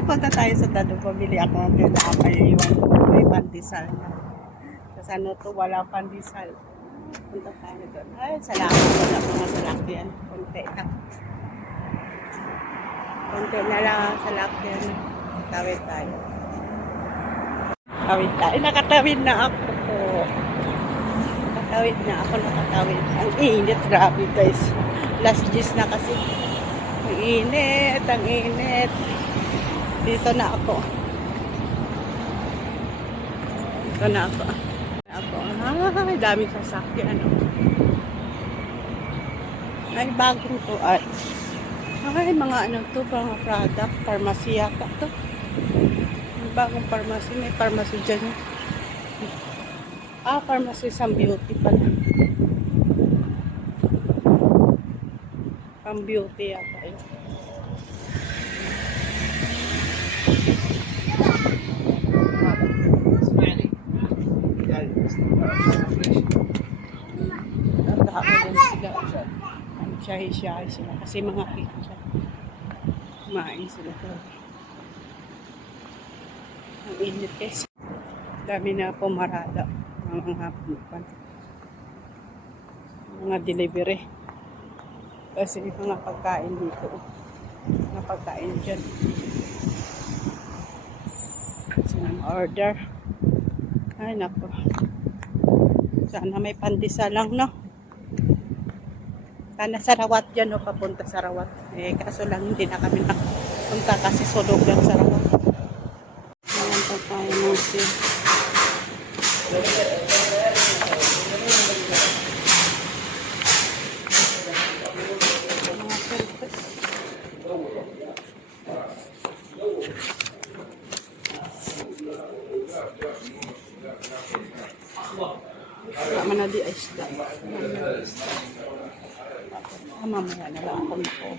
Ay, punta tayo sa Dado. Pabili ako ng tinapay. Iwan ko may pandesal na. Kasi ano to, wala pandesal. Punta tayo doon. Ay, salamat. Wala mga salakyan. Konti na. Konti na lang ang salakyan. Tawid tayo. Tawid tayo. Nakatawid na ako po. Nakatawid na ako. Nakatawid. Ang init. Grabe guys. Last gis na kasi. Ang init. Ang init. Dito na ako. Dito na ako. Ay, daming sasakyan. Ay, bagong to. Ay, mga ano to, mga product. Pharmacy yata to. May bagong pharmacy. May pharmacy dyan. Pharmacy sa beauty pala. Pang beauty yata yun. Shahi-shahi sila kasi mga pizza. Kumain sila to. Ang init guys. Dami na pumarada. Mga delivery. Kasi mga pagkain dito. Mga pagkain dyan. Sila order. Ay nako. Sana may pandesal lang no. Sana Sarawat dyan o papunta Sarawat. Kaso lang hindi na kami napunta kasi sulog lang Sarawat. Ayan pa tayo natin. Tama na di isda. Mamaya na lang ako nako.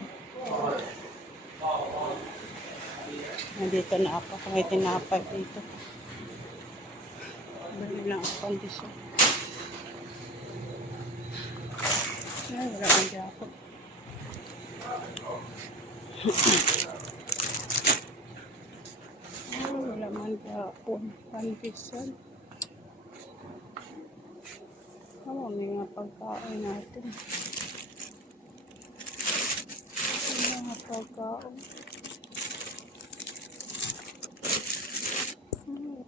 Nandito na ako. Kung may tinapay dito. Bali lang ako kondisyon. Ay, wala ang ako. Ay, wala man ako. Pandesal. May mga pagkain natin. Mga pagkain.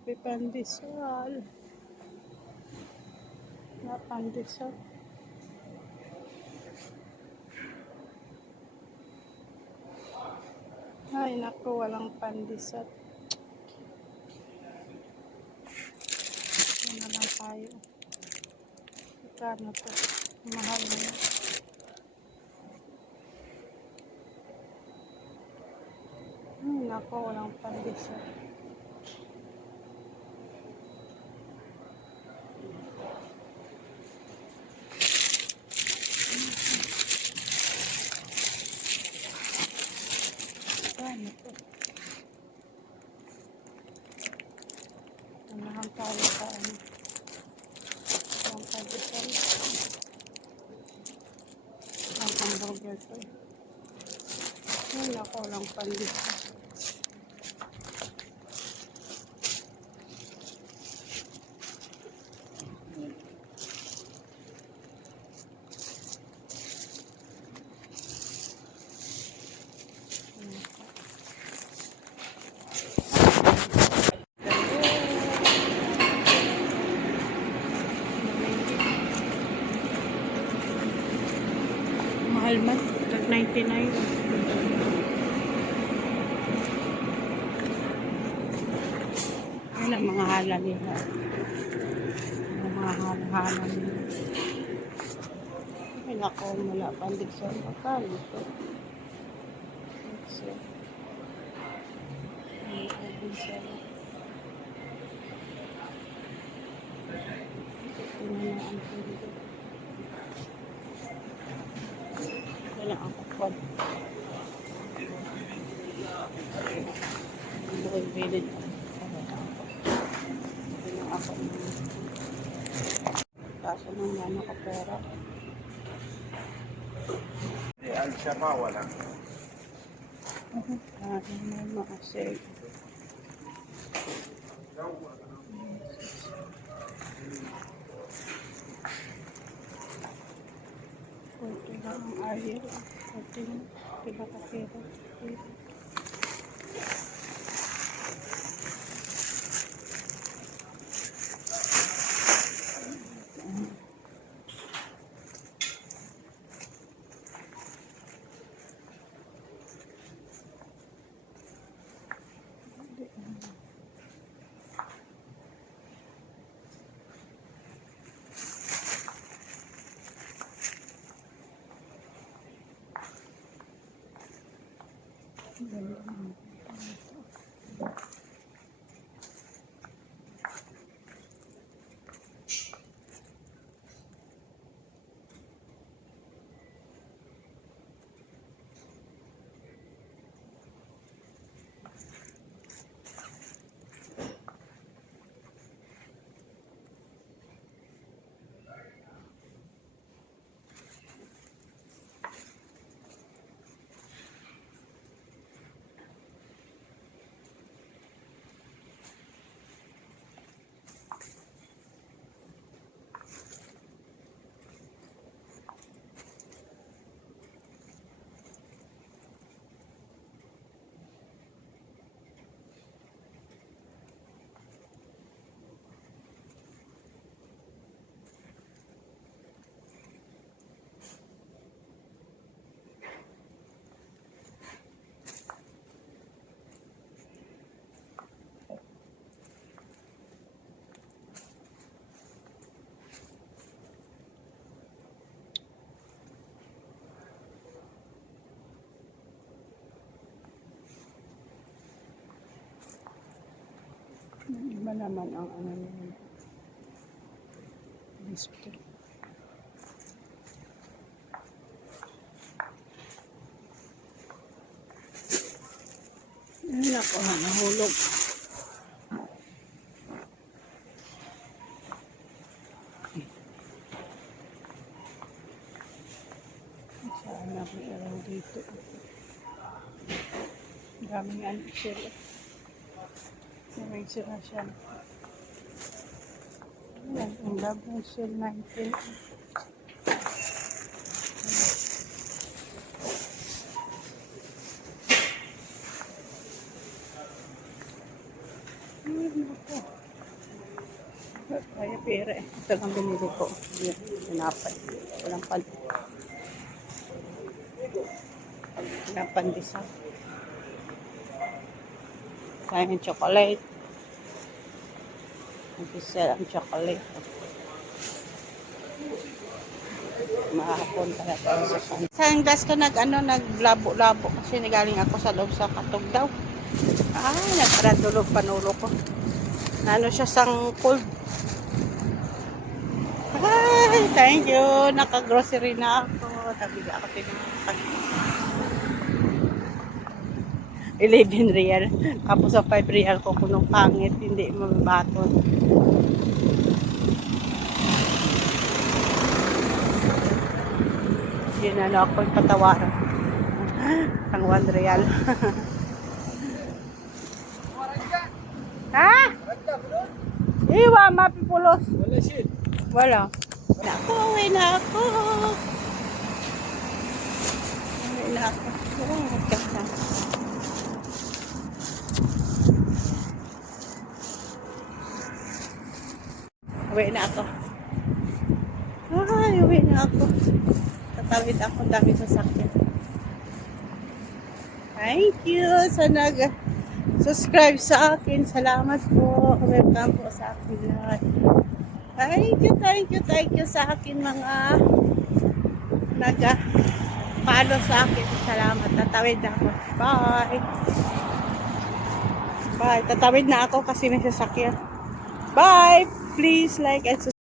May pandesal. May pandesal. Ay, naku, walang pandesal. Yan na lang tayo. Kano to? Mahal na. Nako, walang pandesal. Kano to? Unahan tayo sa ano. Walang pandesal. Ang hamburger to. Ay, nako, walang pandesal. Mahal man, $99. Ayun ang mga hala nila. Mga hala nila. Ay nako, wala pandesal. Akala ito. Let's see. Ay, pandesal. Ito na ang pwede. Wala ang kapag. Buhay bilid. Wala ako. Kaso nang wala ka pera. Al-Shama wala. May mga sale. Kunti lang ang ayel. Kunti lang. Diba kapira? Iba naman ang ano nila. Display. Ay, naku, nahulog. Sana mayroon dito. Daming ano sila. May sila siya. Ayan, ang labong sale 19. Kaya pera eh. Ito lang binili ko. Yan, sinapay. Walang pan. Walang pandesal. Kaya yung chocolate. Nag-sell ang chocolate. Mahapon talaga sa sun. Sa glass ko naglabo-labo kasi nagaling ako sa loob sa katog daw. Nagparadulog panulo ko. Ano siya sang cold. Ay, thank you. Naka-grocery na ako. Tabili ako tinapay. 11 real. Tapos sa 5 real ko kunong pangit. Hindi mababaton. Yun ano ako yung patawaran. Ang 1 real. Ha? Iwa, mapipulos. Wala shit. Wala. Naku, uwi na ako. Uwi na ako. Uwi na ako. Ay, uwi na ako. Tatawid ako, dami sasakyan. Thank you sa nag-subscribe sa akin. Salamat po. Welcome po sa akin lahat. Thank you sa akin mga nag-follow sa akin. Salamat. Tatawid na ako. Bye. Bye. Tatawid na ako kasi may sasakyan. Bye. Please like and subscribe.